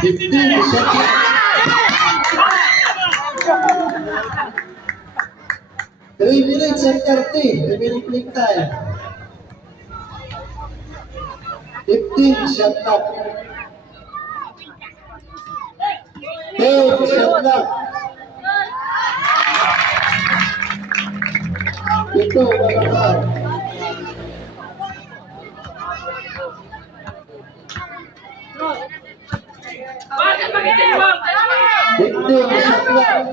15 shot clock. 3 minutes and 30 remaining playing time. 15 shot clock. 10 shot clock. Ito, malakad. 15 shot clock.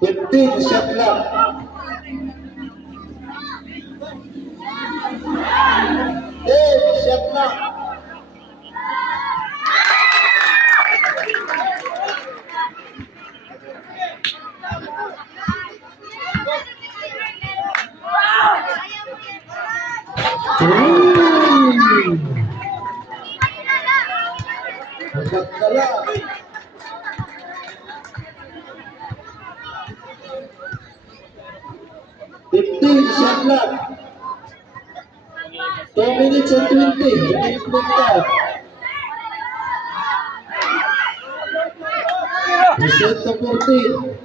15 shot clock. 10 shot clock. 15 shot clock. 2 minutes and 20 remaining playing time. Reset to 14.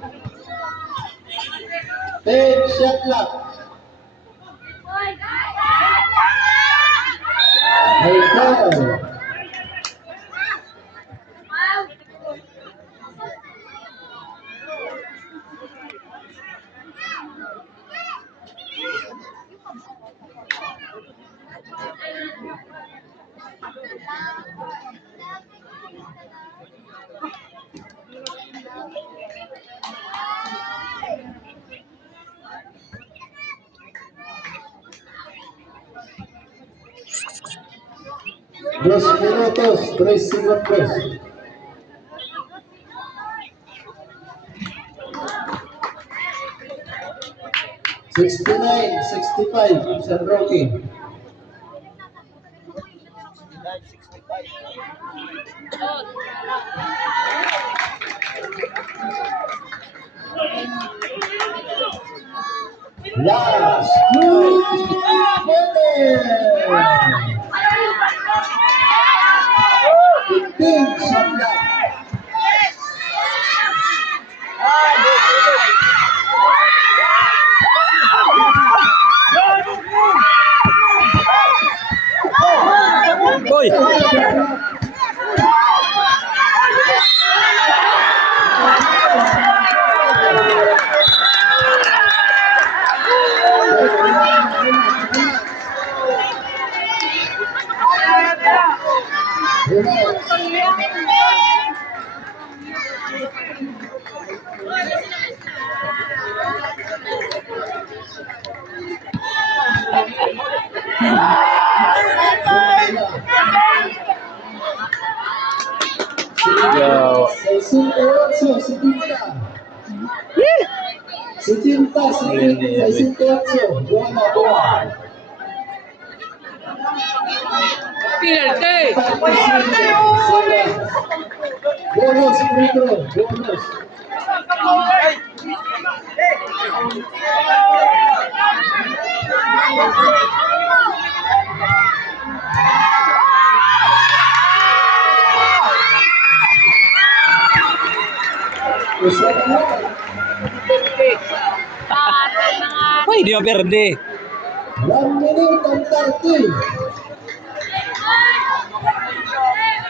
10 shot clock. Michael. Dos minutos, 3 segundos. $69, $65, San Roque. Last 2 minutes. 15 shot clock. Boy. Yo. Bonus, free throw, bonus. Uy, di maperde. 1 minute and 30.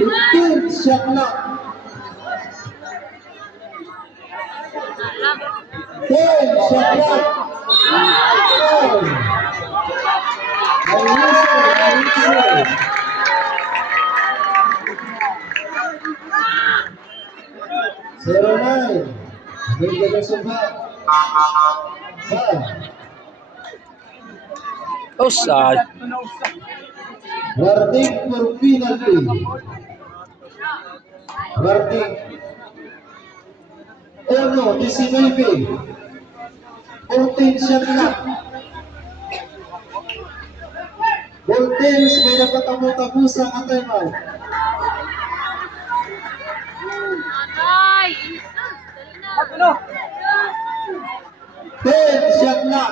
15 shot clock. 10 shot clock. Zero 9. Bigyan ng subat. Offside. Warning for penalty. Warning. Uno, 19. 14 shot clock. Voltaires may napatamu-tamu sa timeout. Ten, shot na.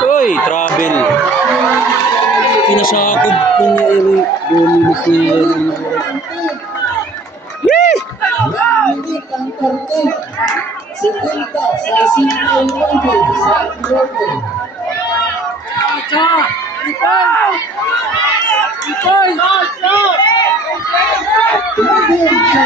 Uy, travel. Pinasakop ko ni Eric Dominic ni Yee! 1 minute ang 30. 70 sa Sydney United sa Europe. Tumigil, shot na. 1 minute.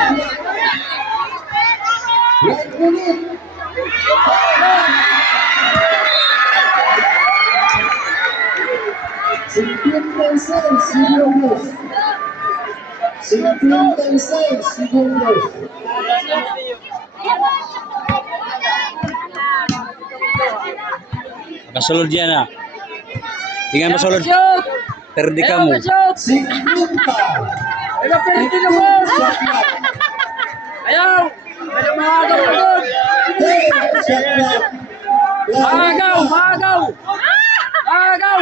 Segundos. 56 segundos. Kasulod yan ah. Tingnan masulod. Perde ka mo. 50. Ayaw! Ayaw mahagaw doon! 10 shot na. Mahagaw! Mahagaw! Mahagaw!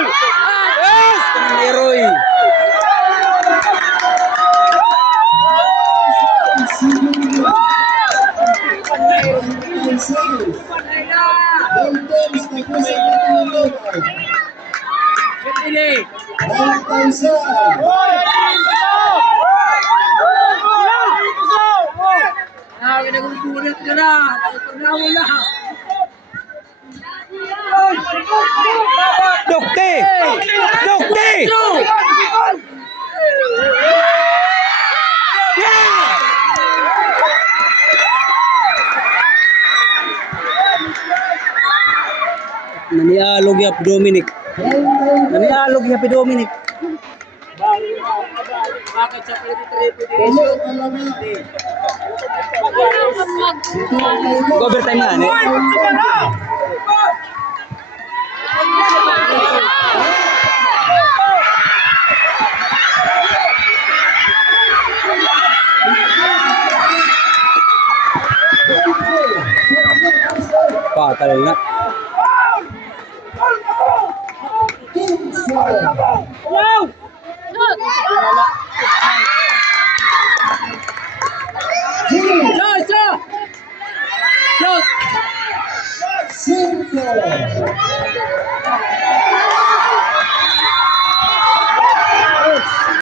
Yes! Leroy. Pili! Ah, kinagulungan ka na! Nagpagnawa na! Dokte! Dokte! Nanialog ya Dominic. Nanialog ya Dominic. Bakit sa pili-pili? Overtime na ni. Patal na. Wow!